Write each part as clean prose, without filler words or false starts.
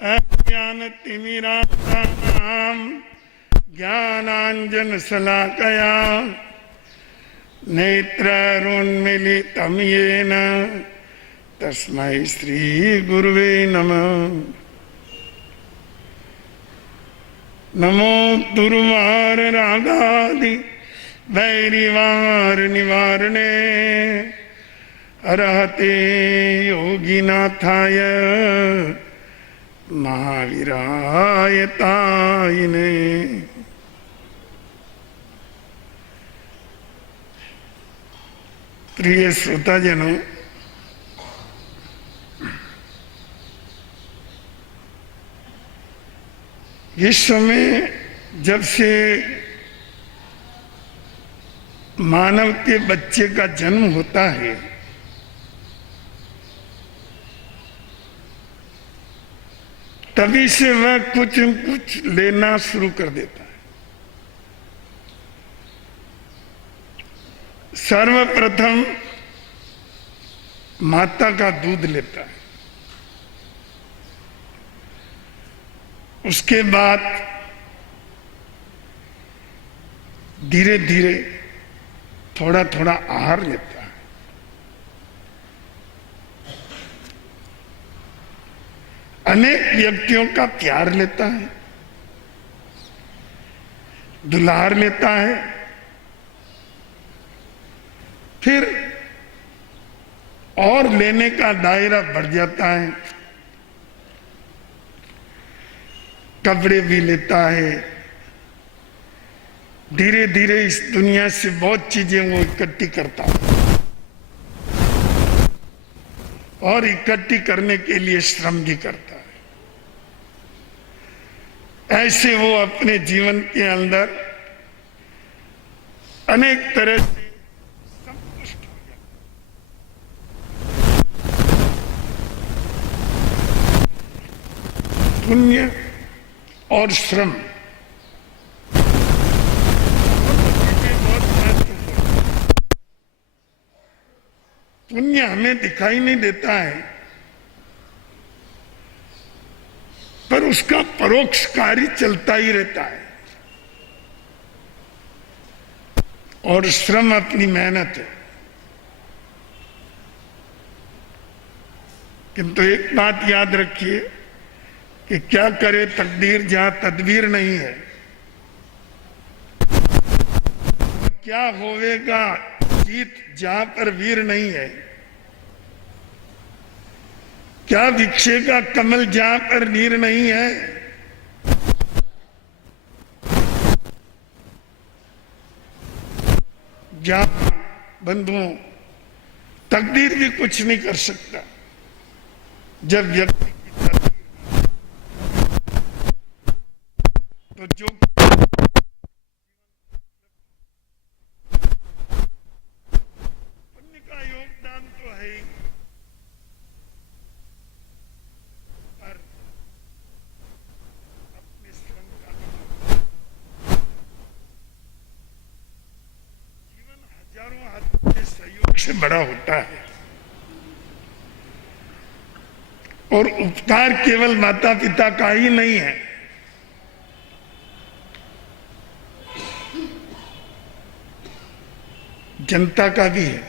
अज्ञानतिमिरान्तानां ज्ञानाञ्जनशलाकया नेत्रोन्मीलितं येन तस्मै श्रीगुरुवे नमः। नमो दुर्वार रागादि वैरिवार निवारणे अरहते योगिनाथाय महावीराय तायिने। प्रिय श्रोताजनों, विश्व में जब से मानव के बच्चे का जन्म होता है तभी से वह कुछ न कुछ लेना शुरू कर देता है। सर्वप्रथम माता का दूध लेता है, उसके बाद धीरे धीरे थोड़ा थोड़ा आहार लेता है। अनेक व्यक्तियों का प्यार लेता है, दुलार लेता है, फिर और लेने का दायरा बढ़ जाता है। कपड़े भी लेता है, धीरे धीरे इस दुनिया से बहुत चीजें वो इकट्ठी करता है और इकट्ठी करने के लिए श्रम भी करता है। ऐसे वो अपने जीवन के अंदर अनेक तरह से संतुष्ट हो जाता है। पुण्य और श्रम पुण्य हमें दिखाई नहीं देता है, पर उसका परोक्ष कार्य चलता ही रहता है। और श्रम अपनी मेहनत है। किंतु एक बात याद रखिए कि क्या करे तकदीर जहां तदबीर नहीं है, क्या होवेगा जीत जहां पर वीर नहीं है, क्या विक्षेगा कमल जहां पर नीर नहीं है। जहां बंधुओं तकदीर भी कुछ नहीं कर सकता। जब व्यक्ति की तकदीर तो जो पुण्य का योगदान तो है ही, पर अपने श्रम का जीवन हजारों हाथों के सहयोग से बड़ा होता है। और उपकार केवल माता पिता का ही नहीं है, जनता का भी है।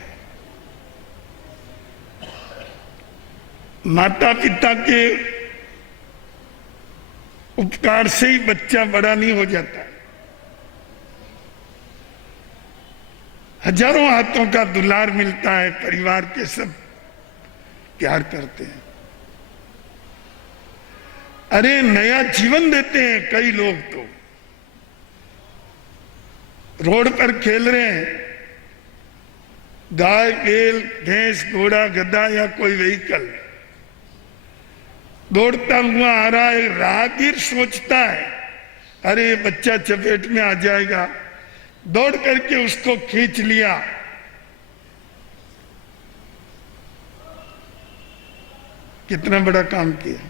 माता पिता के उपकार से ही बच्चा बड़ा नहीं हो जाता। हजारों हाथों का दुलार मिलता है, परिवार के सब प्यार करते हैं। अरे नया जीवन देते हैं कई लोग, तो रोड पर खेल रहे हैं, गाय बैल भैंस घोड़ा गधा या कोई व्हीकल दौड़ता हुआ आ रहा है। राहगीर सोचता है अरे ये बच्चा चपेट में आ जाएगा, दौड़ करके उसको खींच लिया। कितना बड़ा काम किया,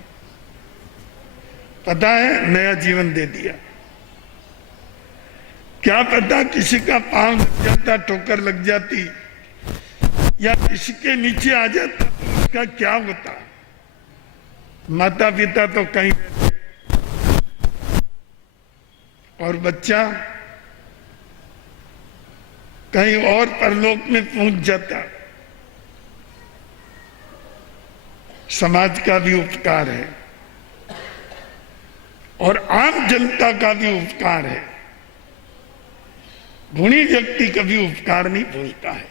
पता है, नया जीवन दे दिया। क्या पता किसी का पांव लग जाता, ठोकर लग जाती या किसी के नीचे आ जाता तो उसका क्या होता। माता पिता तो कहीं और बच्चा कहीं और परलोक में पहुंच जाता। समाज का भी उपकार है और आम जनता का भी उपकार है। गुणी व्यक्ति कभी उपकार नहीं भूलता है।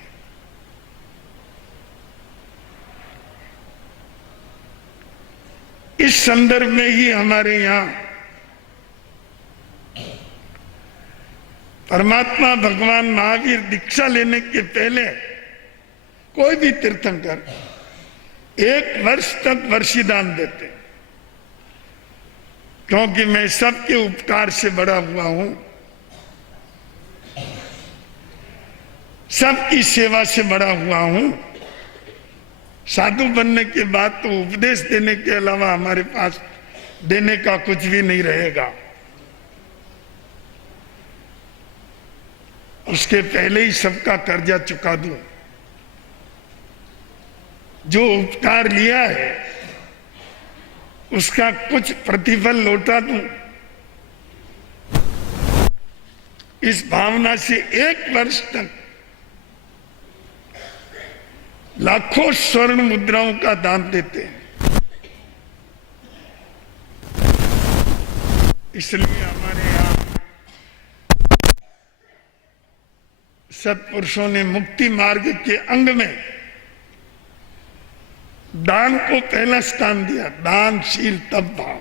इस संदर्भ में ही हमारे यहां परमात्मा भगवान महावीर दीक्षा लेने के पहले कोई भी तीर्थंकर 1 वर्ष तक वर्षीदान देते, क्योंकि मैं सबके उपकार से बड़ा हुआ हूं, सबकी सेवा से बड़ा हुआ हूं। साधु बनने के बाद तो उपदेश देने के अलावा हमारे पास देने का कुछ भी नहीं रहेगा। उसके पहले ही सबका कर्जा चुका दूं। जो उपकार लिया है उसका कुछ प्रतिफल लौटा दूं, इस भावना से 1 वर्ष तक लाखों स्वर्ण मुद्राओं का दान देते हैं। इसलिए हमारे यहां सत्पुरुषों ने मुक्ति मार्ग के अंग में दान को पहला स्थान दिया। दानशील तब भाव।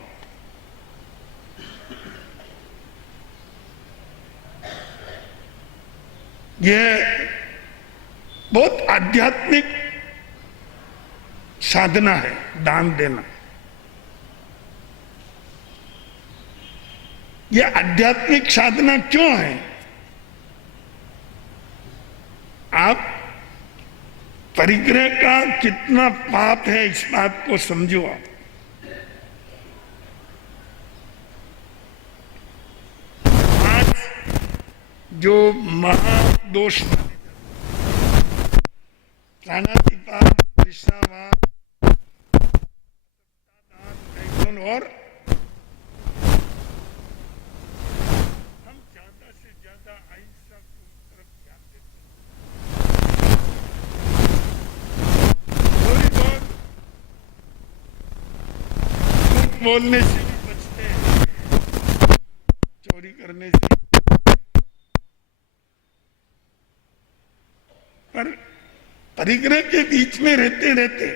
यह बहुत आध्यात्मिक साधना है, दान देना। यह आध्यात्मिक साधना क्यों है? आप परिग्रह का कितना पाप है इस बात को समझो। आप आज जो महादोष प्राणातिपात, विषावाद और हम ज्यादा से ज्यादा अहिंसा की तरफ ध्यान देते हैं। थोड़ी बहुत झूठ बोलने से भी बचते हैं, चोरी करने से। पर परिग्रह के बीच में रहते रहते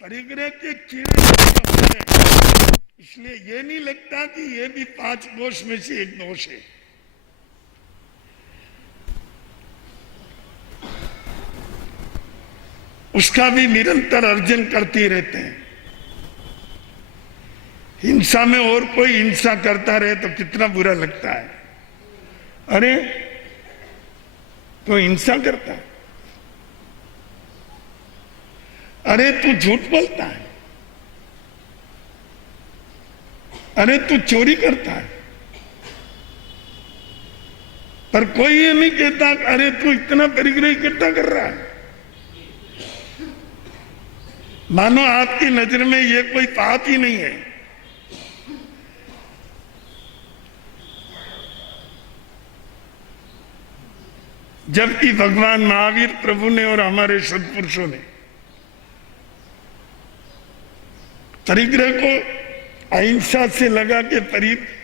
परिग्रह के कीड़े होते हैं। इसलिए ये नहीं लगता कि ये भी 5 दोष में से एक दोष है। उसका भी निरंतर अर्जन करते रहते हैं। हिंसा में और कोई हिंसा करता रहे तो कितना बुरा लगता है। अरे तो हिंसा करता है, अरे तू झूठ बोलता है, अरे तू चोरी करता है, पर कोई ये नहीं कहता अरे तू इतना परिग्रह इकट्ठा कर रहा है। मानो आपकी नजर में ये कोई पाप ही नहीं है। जबकि भगवान महावीर प्रभु ने और हमारे सत्पुरुषों ने परिग्रह को अहिंसा से लगा के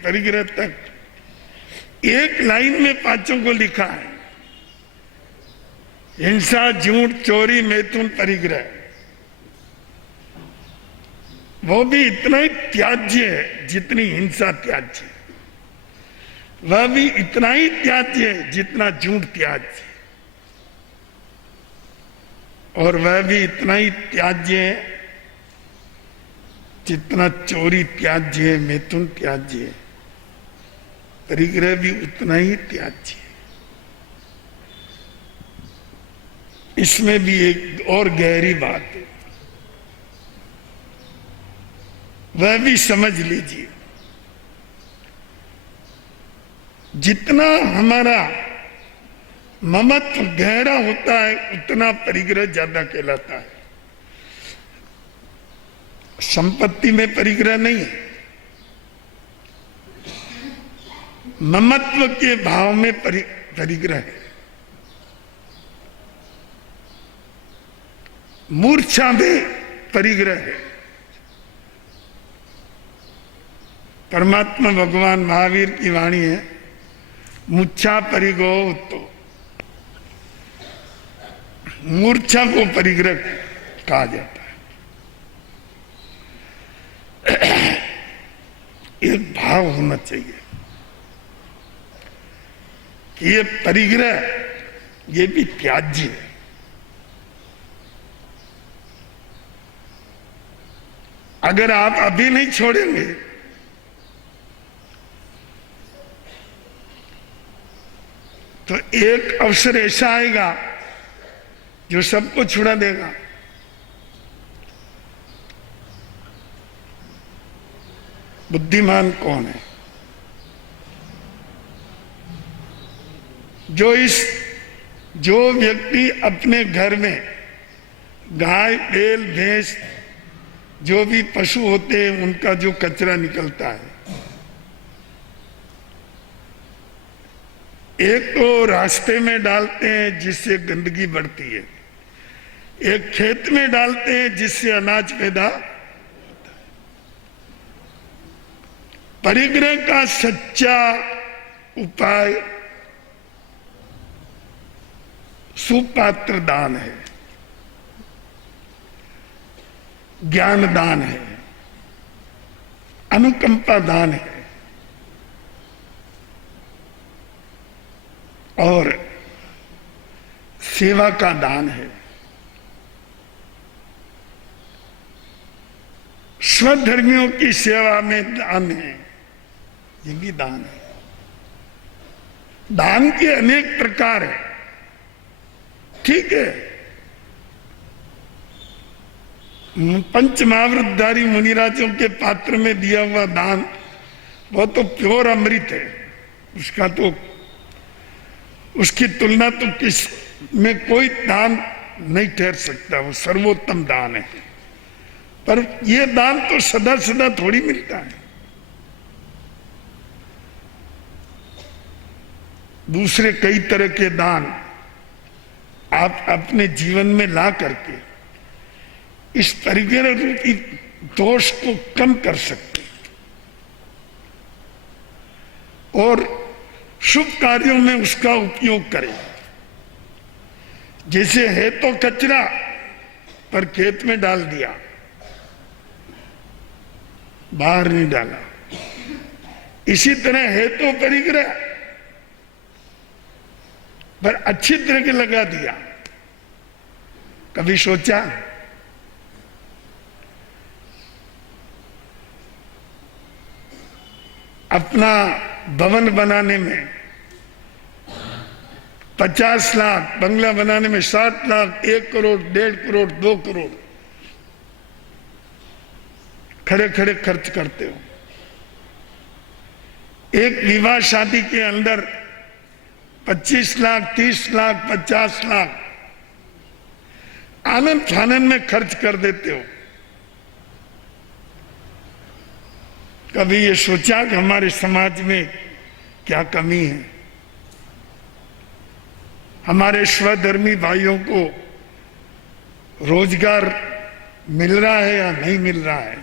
परिग्रह तक एक लाइन में 5 को लिखा है। हिंसा, झूठ, चोरी, मैथुन, परिग्रह। वो भी इतना ही त्याज्य है जितनी हिंसा त्याज्य है। वह भी इतना ही त्याज्य है जितना झूठ त्याज्य है। और वह भी इतना ही त्याज्य है जितना चोरी त्याज्य है, मैथुन त्याज्य है। परिग्रह भी उतना ही त्याज्य है। इसमें भी एक और गहरी बात है, वह भी समझ लीजिए। जितना हमारा ममत्व गहरा होता है उतना परिग्रह ज्यादा कहलाता है। संपत्ति में परिग्रह नहीं है, ममत्व के भाव में परिग्रह है। मूर्छा में परिग्रह है। परमात्मा भगवान महावीर की वाणी है, मूर्छा परिगो तो, मूर्छा को परिग्रह कहा जाता है। एक भाव होना चाहिए कि ये परिग्रह ये भी त्याज्य है। अगर आप अभी नहीं छोड़ेंगे तो एक अवसर ऐसा आएगा जो सबको छुड़ा देगा। बुद्धिमान कौन है? जो व्यक्ति अपने घर में गाय बैल भैंस जो भी पशु होते हैं उनका जो कचरा निकलता है, एक तो रास्ते में डालते हैं जिससे गंदगी बढ़ती है, एक खेत में डालते हैं जिससे अनाज पैदा होता है। परिग्रह का सच्चा उपाय सुपात्र दान है, ज्ञान दान है, अनुकंपा दान है और सेवा का दान है। स्वधर्मियों की सेवा में दान है, ये भी दान है। दान के अनेक प्रकार है, ठीक है। पंचमहावृतधारी मुनिराजों के पात्र में दिया हुआ दान वो तो प्योर अमृत है, उसका तो उसकी तुलना तो किस में कोई दान नहीं ठहर सकता, वो सर्वोत्तम दान है। पर ये दान तो सदा सदा थोड़ी मिलता है। दूसरे कई तरह के दान आप अपने जीवन में ला करके इस परिग्रह रूपी दोष को कम कर सकते और शुभ कार्यों में उसका उपयोग करें। जैसे है तो कचरा पर खेत में डाल दिया, बाहर नहीं डाला, इसी तरह है तो परिग्रह पर अच्छी तरह के लगा दिया। कभी सोचा अपना भवन बनाने में 50 लाख, बंगला बनाने में 60 लाख, 1 करोड़, 1.5 करोड़, 2 करोड़ खड़े खड़े खर्च करते हो। एक विवाह शादी के अंदर 25 लाख, 30 लाख, 50 लाख आनंद फानंद में खर्च कर देते हो। कभी ये सोचा कि हमारे समाज में क्या कमी है? हमारे स्वधर्मी भाइयों को रोजगार मिल रहा है या नहीं मिल रहा है?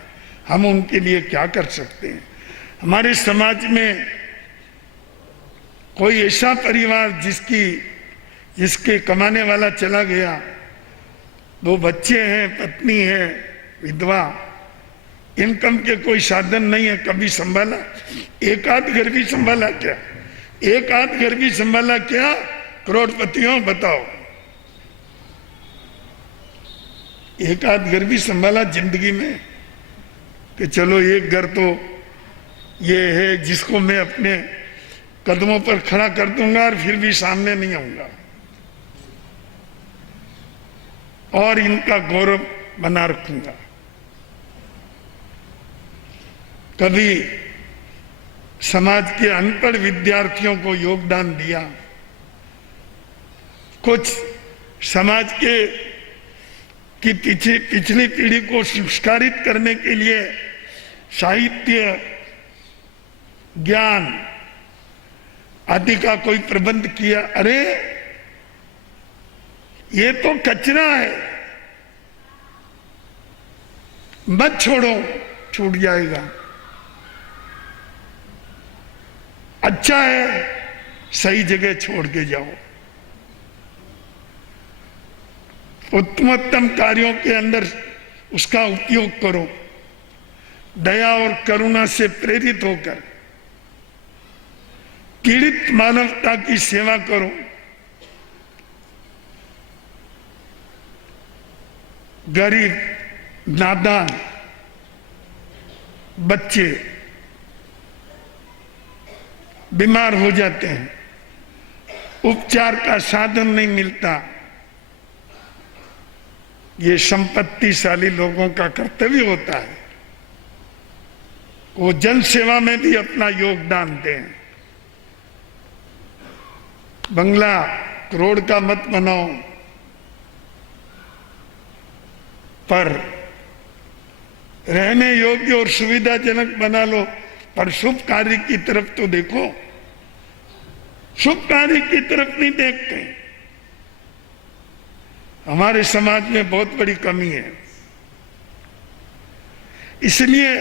हम उनके लिए क्या कर सकते हैं? हमारे समाज में कोई ऐसा परिवार जिसके कमाने वाला चला गया, 2 बच्चे हैं, पत्नी है, विधवा, इनकम के कोई साधन नहीं है, कभी संभाला? एक आध घर भी संभाला क्या? एक आध घर भी संभाला क्या? करोड़पतियों बताओ, एक आध घर भी संभाला जिंदगी में? कि चलो एक घर तो ये है जिसको मैं अपने कदमों पर खड़ा कर दूंगा और फिर भी सामने नहीं आऊंगा और इनका गौरव बना रखूंगा। कभी समाज के अनपढ़ विद्यार्थियों को योगदान दिया, कुछ समाज के कि पिछली पीढ़ी को संस्कारित करने के लिए साहित्य, ज्ञान आदि का कोई प्रबंध किया। अरे ये तो कचरा है, मत छोड़ो, छूट जाएगा। अच्छा है, सही जगह छोड़ के जाओ। उत्तमोत्तम कार्यों के अंदर उसका उपयोग करो। दया और करुणा से प्रेरित होकर पीड़ित मानवता की सेवा करो। गरीब, नादान बच्चे बीमार हो जाते हैं, उपचार का साधन नहीं मिलता। ये संपत्तिशाली लोगों का कर्तव्य होता है, वो जन सेवा में भी अपना योगदान दें। बंगला करोड़ का मत बनाओ, पर रहने योग्य और सुविधाजनक बना लो, पर शुभ कार्य की तरफ तो देखो। शुभ कार्य की तरफ नहीं देखते। हमारे समाज में बहुत बड़ी कमी है, इसलिए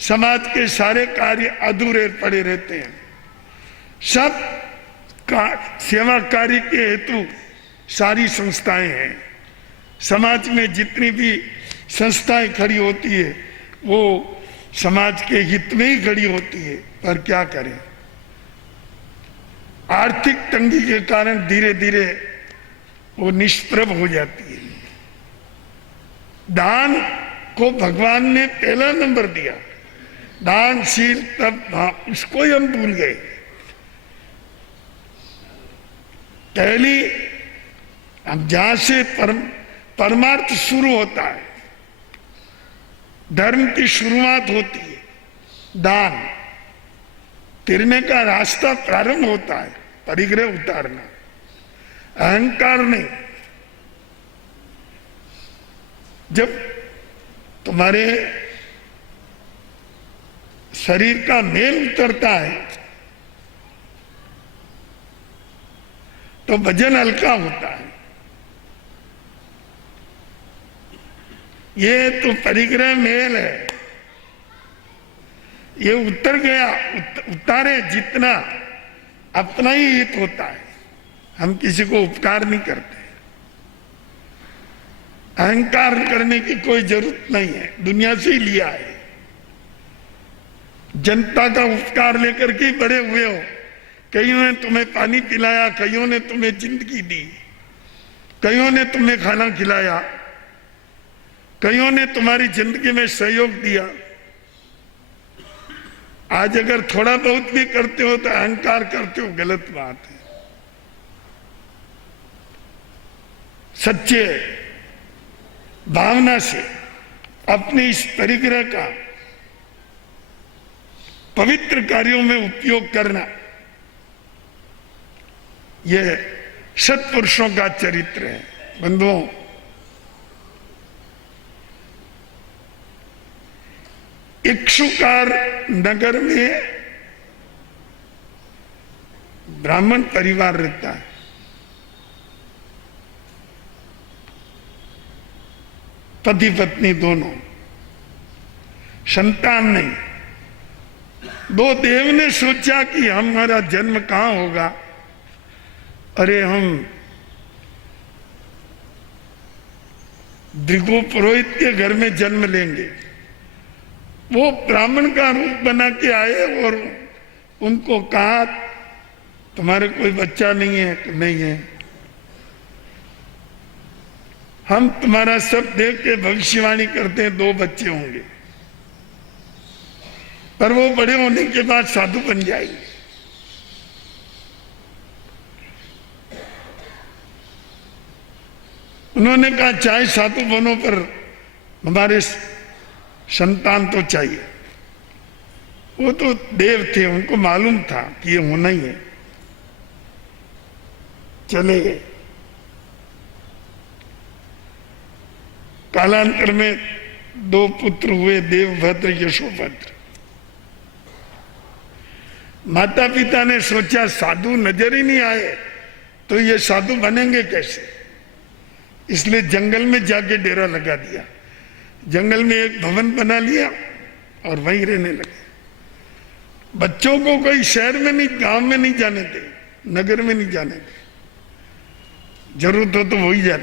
समाज के सारे कार्य अधूरे पड़े रहते हैं। सब सेवा कार्य के हेतु सारी संस्थाएं हैं। समाज में जितनी भी संस्थाएं खड़ी होती है वो समाज के हित में ही खड़ी होती है, पर क्या करें, आर्थिक तंगी के कारण धीरे धीरे वो निष्प्रभ हो जाती है। दान को भगवान ने पहला नंबर दिया, दानशील, तब उसको ही हम भूल गए। पहली अब जहां से परमार्थ शुरू होता है, धर्म की शुरुआत होती है, दान तिरने का रास्ता प्रारंभ होता है, परिग्रह उतारना, अहंकार नहीं। जब तुम्हारे शरीर का मेल उतरता है तो वजन हल्का होता है। ये तो परिग्रह मेल है, ये उतर गया, उतारे जितना अपना ही हित होता है। हम किसी को उपकार नहीं करते, अहंकार करने की कोई जरूरत नहीं है, दुनिया से ही लिया है। जनता का उपकार लेकर के बड़े हुए हो। कईयों ने तुम्हें पानी पिलाया, कईयों ने तुम्हें जिंदगी दी, कईयों ने तुम्हें खाना खिलाया, कईयों ने तुम्हारी जिंदगी में सहयोग दिया। आज अगर थोड़ा बहुत भी करते हो तो अहंकार करते हो, गलत बात है। सच्चे भावना से अपने इस परिग्रह का पवित्र कार्यों में उपयोग करना, यह सत्पुरुषों का चरित्र है। बंधुओं, इक्षुकार नगर में ब्राह्मण परिवार रहता है। पति पत्नी दोनों, संतान नहीं। दो देव ने सोचा कि हमारा जन्म कहां होगा। अरे हम दिगो पुरोहित के घर में जन्म लेंगे। वो ब्राह्मण का रूप बना के आए और उनको कहा, तुम्हारे कोई बच्चा नहीं है? तो नहीं है। हम तुम्हारा सब देख के भविष्यवाणी करते हैं 2 बच्चे होंगे, पर वो बड़े होने के बाद साधु बन जाएंगे। उन्होंने कहा चाहे साधु बनो पर हमारे संतान तो चाहिए। वो तो देव थे, उनको मालूम था कि ये होना ही है। चले गए। कालांतर में 2 पुत्र हुए, देवभद्र यशोभद्र। माता पिता ने सोचा साधु नजर ही नहीं आए तो ये साधु बनेंगे कैसे, इसलिए जंगल में जाके डेरा लगा दिया। जंगल में एक भवन बना लिया और वहीं रहने लगे। बच्चों को कोई शहर में नहीं, गांव में नहीं जाने दे, नगर में नहीं जाने दे, जरूरत हो तो वही जाते।